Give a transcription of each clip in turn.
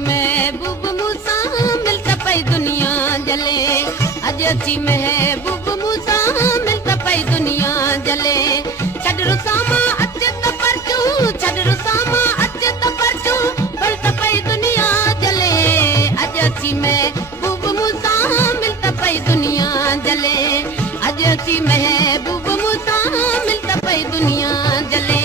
महबूब मूसा मिलता पई दुनिया जले, अजी महबूब मूसा मिलता पई दुनिया जले। छड़ रुसामा अचे त परचू, छड़ रुसामा अचे त परचू, मिलता पई दुनिया जले। अजी महबूब मूसा मिलता पई दुनिया जले, अजी महबूब मूसा मिलता पई दुनिया जले।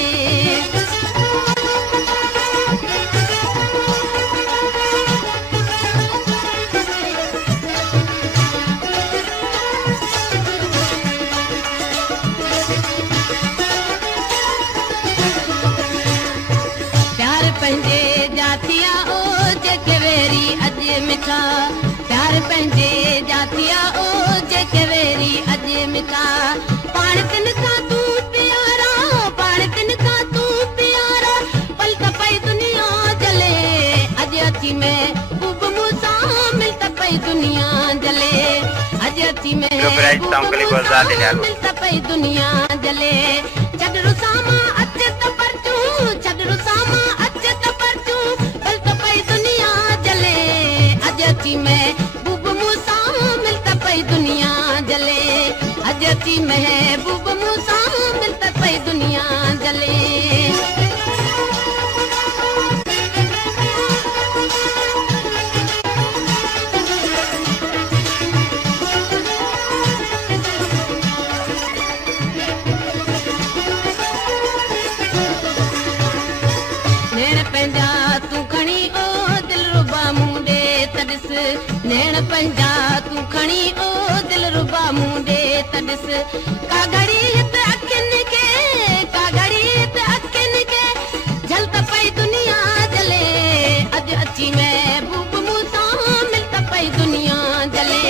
पंहिंजे जातिया ओ जेके वेरी अॼु मिठा, प्यार पंहिंजे जातिया ओ जेके वेरी अॼु मिठा। पाण तिन खां तूं प्यारा, पाण तिन खां तूं प्यारा, पल त पई दुनिया जले। अॼु अची महबूब मूसा मिलता पई दुनिया जले, अॼु अची महबूब मूसा मिलता पई दुनिया जले। छड़ रुसामा अचे त परचू, छड़ रुसामा अचे त परचू, पल त पई दुनिया जले। अजी महबूब मूसा मिलता पई दुनिया जले, अजी महबूब मूसा मिलता पई दुनिया जले। नैण पंहिंजा तूं खणी ओ दिल रुबा मुंडे तॾिस। का घड़ी हित अखियुनि खे, का घड़ी हित अखियुनि खे, झलता पई दुनिया जले। अॼु अची महबूब मूसा मिलता पई दुनिया जले,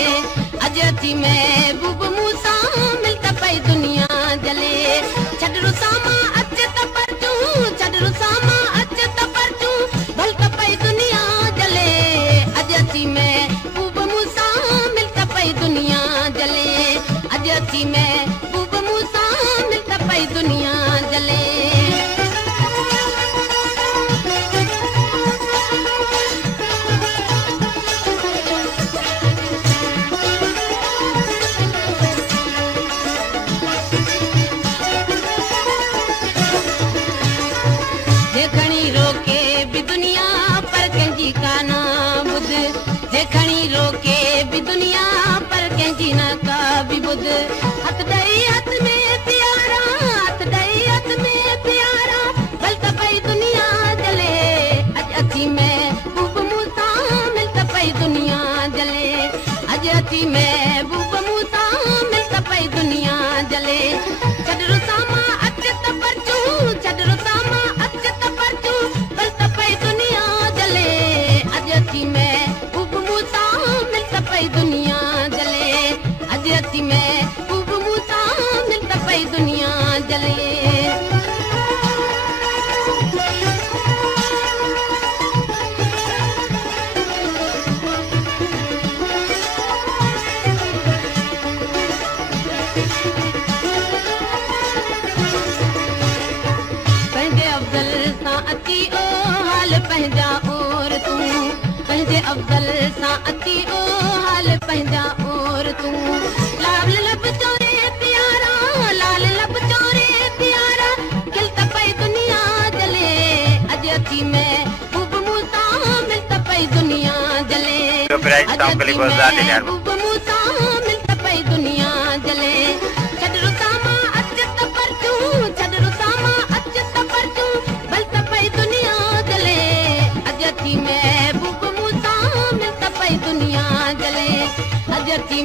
अॼु अची महबूब मूसा मिलता पई दुनिया जले। छड़ रुसामा अचे त परचू, छड़ रुसामा अचे त परचू, भलता पई दुनिया जले। अॼु अची महबूब मूसा मिलता पई दुनिया जले, अॼु अची महबूब मूसा मिलता पई दुनिया जले। देखणी रोके भी दुनिया पर कंहिंजी काना बुध, देखणी रोके भी दुनिया पर कंहिंजी न का भी बुध। हथ ॾेई हथ में प्यारा, हथ ॾेई हथ में प्यारा, भलता पई दुनिया जले। अॼु अची महबूब मूसा मिलता पई दुनिया जले, अॼु अची महबूब मूसा मिलता पई दुनिया जले। छड़ रुसामा अचे त परचू, छड़ रुसामा अचे त परचू, भलता पई दुनिया जले। अॼु अची महबूब मूसा मिलता पई दुनिया जले, अॼु अची महबूब मूसा मिलता पई दुनिया जले। पंहिंजे अफ़ज़ल सां अची ओ हाल पंहिंजा और तूं, पंहिंजे अफ़ज़ल सां अची ओ हाल पंहिंजा और तूं। लाल लब चोरे प्यारा, लाल लब चोरे प्यारा, खिलता पई दुनिया जले। अॼु अची महबूब मूसा मिलता पई दुनिया जले, महबूब मूसा मिलता पई दुनिया जले। छड़ रुसामा अचे त परचू, छड़ रुसामा अचे त परचू, भलता पई दुनिया जले। अॼु अची महबूब मूसा मिलता पई दुनिया जले, अॼु अची